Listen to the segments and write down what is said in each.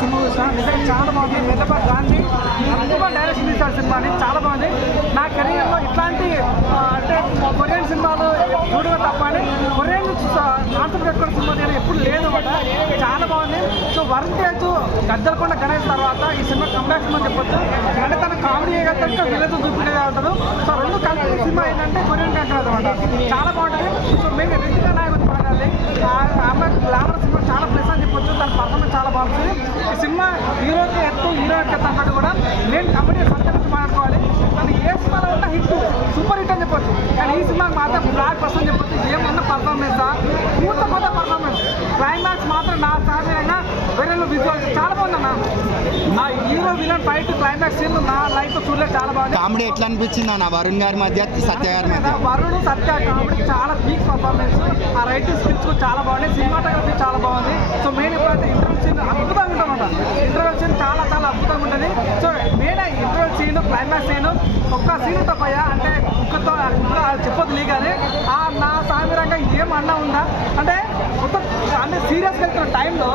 Cinema చూసాను. నిజంగా చాలా బాగుంది. మెల్లపాటి గాంధీ అద్భుతంగా డైరెక్షన్ తీశారు సినిమాని. చాలా బాగుంది. నా కెరీర్లో ఇట్లాంటి అంటే కొరియన్ సినిమాలు చూడడం తప్ప అని కొరియన్ కాన్సెప్ట్ పెట్టుకున్న సినిమా నేను ఎప్పుడు లేదు అనమాట. చాలా బాగుంది. సో వరుణ్ తేజ్ గద్దలకొండ గణేష్ తర్వాత ఈ సినిమా కంబ్యాక్ సినిమా చెప్పొచ్చు. అంటే తన కామెడీ వేయగలుగుతాడు, విలతో చూపించగలుగుతాడు. సో రెండు కలిపి సినిమా ఏంటంటే కొరియన్ కంటే అనమాట. చాలా బాగుంటుంది. సో మేము రితికా నాయక్ గురించి మాట్లాడాలి. ఆమె గ్లామర్ సినిమా చాలా ప్లస్ అని చెప్పొచ్చు. దాని పర్ఫార్మెన్స్ చాలా బాగుంటుంది. ఈ సినిమా హీరోకి ఎత్తు హీరోకి ఎత్తు అన్నట్టు కూడా నేను కబడ్డీ సత్య గురించి మాట్లాడుకోవాలి. తను ఏ సినిమాలో ఉన్న హిట్ సూపర్ హిట్ అని చెప్పొచ్చు. కానీ ఈ సినిమాకి మాత్రం బ్లాక్ బస్ అని చెప్పొచ్చు. ఏమన్నా పర్ఫార్మెన్స్ పూర్త కొత్త పర్ఫార్మెన్స్ క్లైమాక్స్ మాత్రం నా సాధారణంగా వేరే విజువల్ చాలా బాగుందన్న. ఆ hero villain fight climax scene నా లైఫ్ చూడలేదు. చాలా బాగుంది. కామెడీ ఎట్లా అనిపించింది అన్న వరుణ్ గారి మధ్య సత్య గారి మధ్య? వరుణ్ సత్య కామెడీ చాలా పీక్ పర్ఫార్మెన్స్. ఆ రైటింగ్ స్కిల్స్ కూడా చాలా బాగుంది. సినిమాటోగ్రఫీ చాలా బాగుంది. సో మెయిన్ ఇప్పుడైతే ఇంటర్వెల్ సీన్ అద్భుతంగా ఉంటుందన్నమాట. ఇంటర్వెల్ సీన్ చాలా చాలా అద్భుతంగా ఉంటుంది. So main interval scene climax scene ఒక్క సీన్ తప్పయ్యా అంటే ఒక్కతో ఇంకా చెప్పొద్దు లే. కానీ నా సామిరంగా ఏమన్నా ఉందా అంటే మొత్తం అంటే సీరియస్గా వెళ్తున్న టైంలో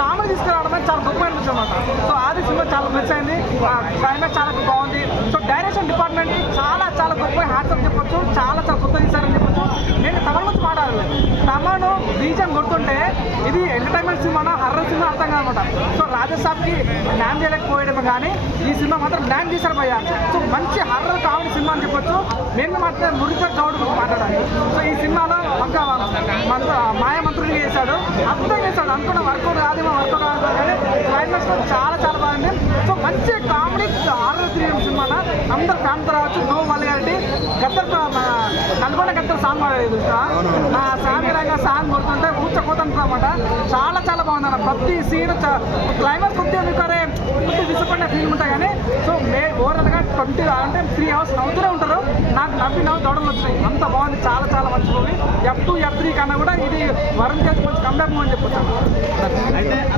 కామెడీ తీసుకురావడం చాలా గొప్ప అనిపించింది అనమాట. సో ఆది సినిమా చాలా ప్లస్ అయింది. క్లైమాక్స్ చాలా బాగుంది. సో డైరెక్షన్ డిపార్ట్మెంట్ చాలా చాలా గొప్ప హ్యాట్సప్ చెప్పొచ్చు. చాలా చాలా కొత్త తీశారని చెప్పొచ్చు. నేను తమను గురించి మాట్లాడాలి. తమను బీజం కొడుతుంటే ఇది ఎంటర్టైన్మెంట్ సినిమానా హర్రర్ సినిమా అర్థం కాదనమాట. సో రాజసాబ్కి న్యాయం చేయలేకపోయడమే కానీ ఈ సినిమా మాత్రం న్యాయం చేశారు భయ్యా. సో మంచి హర్రర్ కామెడీ సినిమా అని చెప్పొచ్చు. నేను మాత్రం మురికర్ గౌడ్ గురించి మాట్లాడాలి. సో ఈ సినిమాలో ఒక మాయమంత్రుని చేశాడు. అద్భుతం చేశాడు. అనుకున్న వర్కౌట్ కాదేమో వర్కౌట్ కాదు కానీ క్లైమాక్స్ చాలా చాలా బాగుంది. సో మంచి కామెడీ హారర్ థ్రిల్లర్ సినిమా. అందరు ఫ్యామిలీ రావచ్చు. No vulgarity. Gaddar Nalgonda Gaddar song పాడేది నా సామిరంగా సాంగ్ కొడుతుంటే ఊచకోతుంటుంది అనమాట. చాలా చాలా బాగుంది. ప్రతి సీన్ క్లైమాక్స్ కొద్దిగా మీకు అరే కొద్దిగా డిసప్పాయింట్ ఫీల్ ఉంటాయి కానీ సో ఓవరాల్గా 20 అంటే 3 hours నవ్వుతూనే ఉంటారు. నాకు నవ్వు దొడలు వచ్చినాయి. అంత బాగుంది. చాలా చాలా మంచి మూవీ. F2 F3 కన్నా కూడా ఇది వరుణ్ తేజ్ కొంచెం కంబ్యాక్ మూవీ అని చెప్పొచ్చు. అయితే